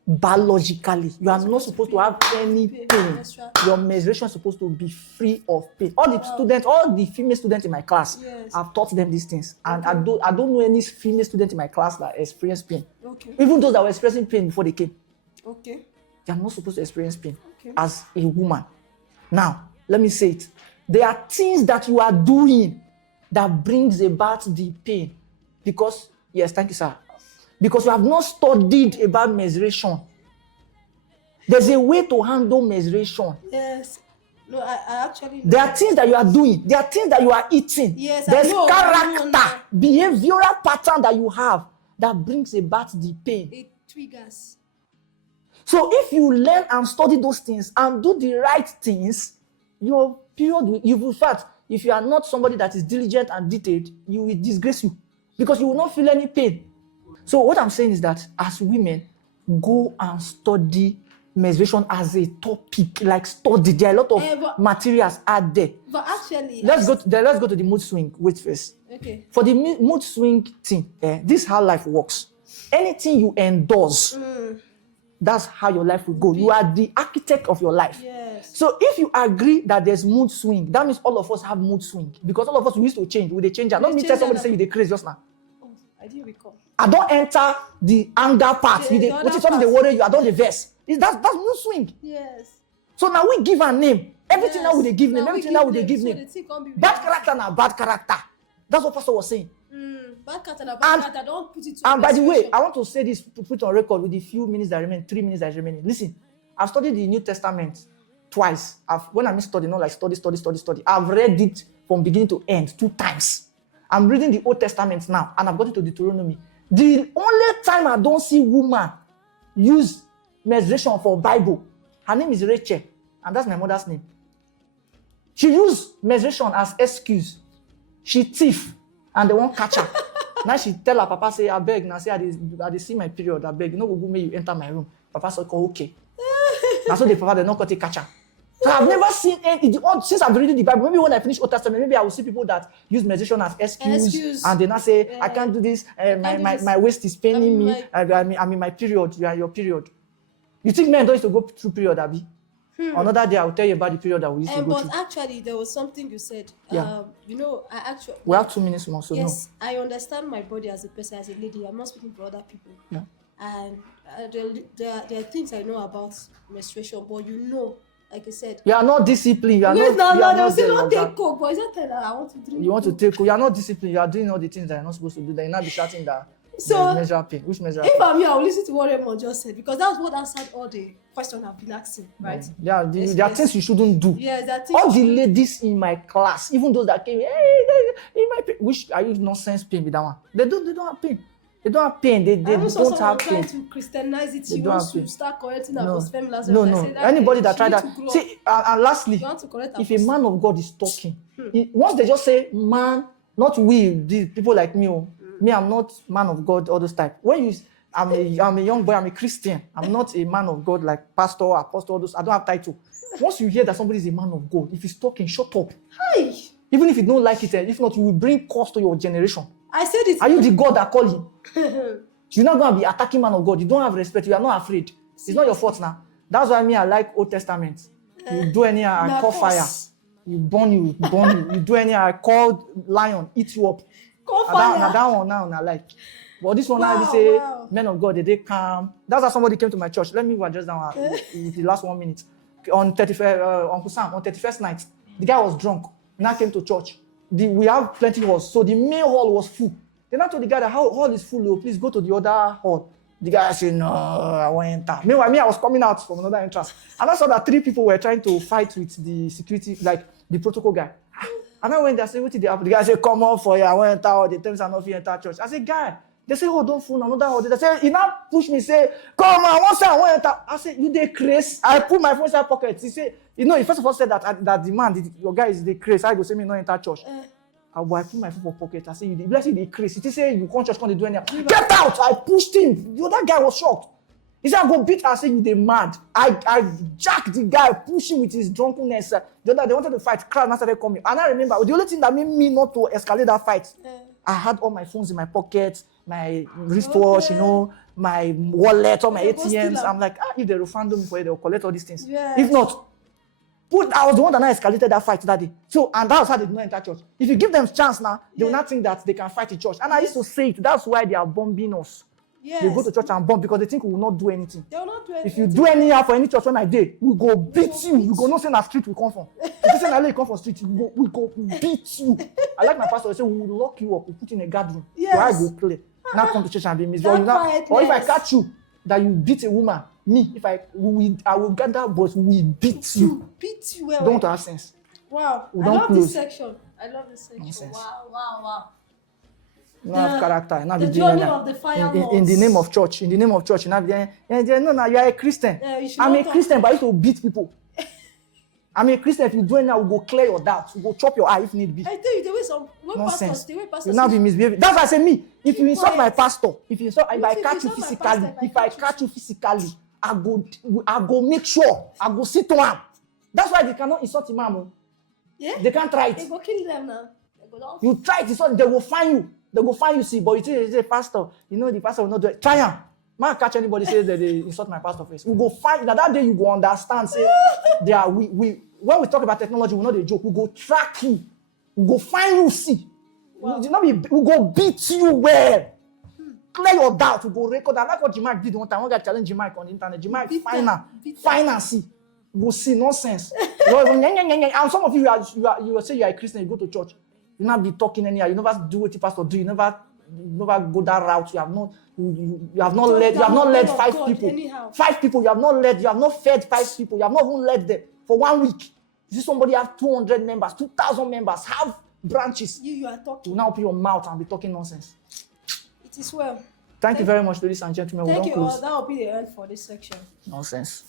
biologically, you are not supposed to have any pain. Your menstruation is supposed to be free of pain. All the female students in my class, I've taught them these things. And I don't know any female student in my class that experienced pain. Okay. Even those that were experiencing pain before they came. Okay. They are not supposed to experience pain as a woman. Now, let me say it. There are things that you are doing that brings about the pain. Because, yes, thank you, sir. Because you have not studied about menstruation. There's a way to handle menstruation. Yes. No, I actually know. There are things that you are doing. There are things that you are eating. Yes, There's I know. character, behavioral pattern that you have that brings about the pain. It triggers. So if you learn and study those things and do the right things, your period in fact, if you are not somebody that is diligent and detailed, you will disgrace you because you will not feel any pain. So what I'm saying is that as women, go and study menstruation as a topic, like study. There are a lot of materials out there. But actually, let's go to the mood swing. Wait first. Okay. For the mood swing thing, this is how life works. Anything you endorse, that's how your life will go. You are the architect of your life. Yes. So if you agree that there's mood swing, that means all of us have mood swing. Because all of us, we used to change. We change. Don't me tell somebody say you dey crazy just now. Oh, I didn't recall. I don't enter the anger part. Which is something they worry you. I don't the verse. That's mood swing. Yes. So now we give a name. Everything now we give name. Everything now we give name. Bad character now, bad character. That's what Pastor was saying. Bad character, bad character. Don't put it to. And by the way, I want to say this, put on record with the few minutes that remain, 3 minutes that remain. Listen, I've studied the New Testament twice. When I mean study, not like study. I've read it from beginning to end 2 times. I'm reading the Old Testament now, and I've got into Deuteronomy. The only time I don't see woman use menstruation for Bible, her name is Rachel, and that's my mother's name. She used menstruation as excuse. She thief, and they won't catch her. Now she tell her papa, say, I beg, now say, I dey see my period, I beg, you know, go make you enter my room. Papa said, okay. Now so the papa, they not got to catch her. So I've never seen any, since I've reading the Bible, maybe when I finish Old Testament, maybe I will see people that use menstruation as excuse. And they now say, I can't do this, my waist is paining me, I'm in my period, you are in your period. You think men don't used to go through period, Abby? Another day I'll tell you about the period that we used to go through. But actually, there was something you said. Yeah. You know, I actually. We have 2 minutes more, so yes, no. I understand my body as a person, as a lady. I'm not speaking for other people. Yeah. And there are things I know about menstruation, but you know, like I said. You are not disciplined. You are yes, not. No, they will say don't take coke, but is that I want to drink. You want to take coke. You are not disciplined. You are doing all the things that you're not supposed to do. Then you're not be shouting that. So measure pain. Which measure? If I'm here, I will listen to what Raymond just said because that's what answered all the questions I've been asking, right? Yeah, there are things you shouldn't do. Yes, there are things. All the ladies in my class, even those that came, in my pain, which are you nonsense pain with that one? They don't have pain. They don't have pain. They don't have pain. Trying to Christianize it. She wants to start correcting her feminine. No. Anybody that tried that. See, and lastly, if a man of God is talking, once they just say man, not we, these people like me. Me, I'm not man of God, all those type. I'm a young boy, I'm a Christian. I'm not a man of God like pastor, apostle, all those. I don't have title. Once you hear that somebody is a man of God, if he's talking, shut up. Hi. Even if you don't like it, if not, you will bring curse to your generation. I said it. Are you the God that call him? You're not going to be attacking man of God. You don't have respect. You are not afraid. It's not your fault now. That's why I like Old Testament. You do any, I call fire. You burn you. You do any, I call lion, eat you up. Now that one now, I like. But this one now, they say, men of God, they calm. That's how somebody came to my church. Let me address that one with the last 1 minute. On 31st night, the guy was drunk. Now came to church. We have plenty halls, so the main hall was full. Then I told the guy that hall is full, please go to the other hall. The guy said, no, I won't enter. Meanwhile, me, I was coming out from another entrance. And I saw that 3 people were trying to fight with the security, like the protocol guy. And I went there, I said, what did they happen? The guy said, come on for you, I won't enter all the times I know if you enter church. I said, guy, they say, oh, don't fool another order. They say, he now push me, say, come on, one side, I won't enter. I said, you dey craze. I put my phone inside pocket. He said, you know, he first of all said that the man, your guy is the craze. I go say me no enter church. I put my phone for pocket. I said, you bless you, the craze. He say, you come church, come do anything. Get out! I pushed him. The other guy was shocked. He said, I go beat her. I said, you dey mad. I jacked the guy, pushed him with his drunkenness. The other, they wanted to fight. Crowd now started coming. And I remember, the only thing that made me not to escalate that fight, I had all my phones in my pocket, my wristwatch, you know, my wallet, all my ATMs. I'm like, if they refund me for it, they'll collect all these things. Yes. If not, I was the one that now escalated that fight that day. So, and that was how they did not enter church. If you give them chance now, they will not think that they can fight in church. And I used to say it, that's why they are bombing us. Yes. They go to church and bomb because they think we will not do anything. They will not do anything. If you do anyhow for any church when I did, we go beat you. We go not say na street we come from. If you say na you come from street, we go beat you. I like my pastor, they say we will lock you up, we put you in a guard room. Yes. So I go play. Now come to church and be miserable. That Or if I quietness. catch you that you beat a woman, me, I will gather boys, we beat you. Beat you well. Don't have sense. Wow. We I don't love close. this section. I love this section. Nonsense. Wow. You don't have character. Now The be doing journey that. of the fire in the name of church. In the name of church. You now be there. No, you are a Christian. Yeah, you should I'm not a talk. Christian, but I used to beat people. I'm a Christian. If you do it now, we go clear your doubts. We go chop your eye if need be. I tell you, the way some Nonsense. the way pastors You now be misbehaving. That's why I say me. If you insult my quiet. pastor, if I If catch you insult my physically, pastor, if I catch you physically, I go make sure I go sit to him. That's why they cannot insult imam. Oh. yeah, They can't try they it. go kill them now. They go down. You try it, insult, they will find you. They will find you, see. But you say, pastor, you know the pastor will not do it. Try him. Man catch anybody say that they insult my pastor face. We go find that day you go understand. Say they are we when we talk about technology, we know the joke. We go track you. We go find you, see. Wow. We go beat you well. Clear your doubt. We go record. I like what Jimak did one time. One guy challenge Jimak on the internet. Jimak Beat find them. her. Beat Find her, see. Go see nonsense. And some of you you say you are a Christian, you go to church. You not be talking anyhow. You never do what the pastor do. You never go that route. You have not led. You have not led 5 people. Anyhow. 5 people. You have not led. You have not fed 5 people. You have not even led them for 1 week. You see somebody have 200 members, 2,000 members, have branches. You are talking. You now open your mouth and be talking nonsense. It is well. Thank you very much, ladies and gentlemen. We Thank don't you all. close. That will be the end for this section. Nonsense.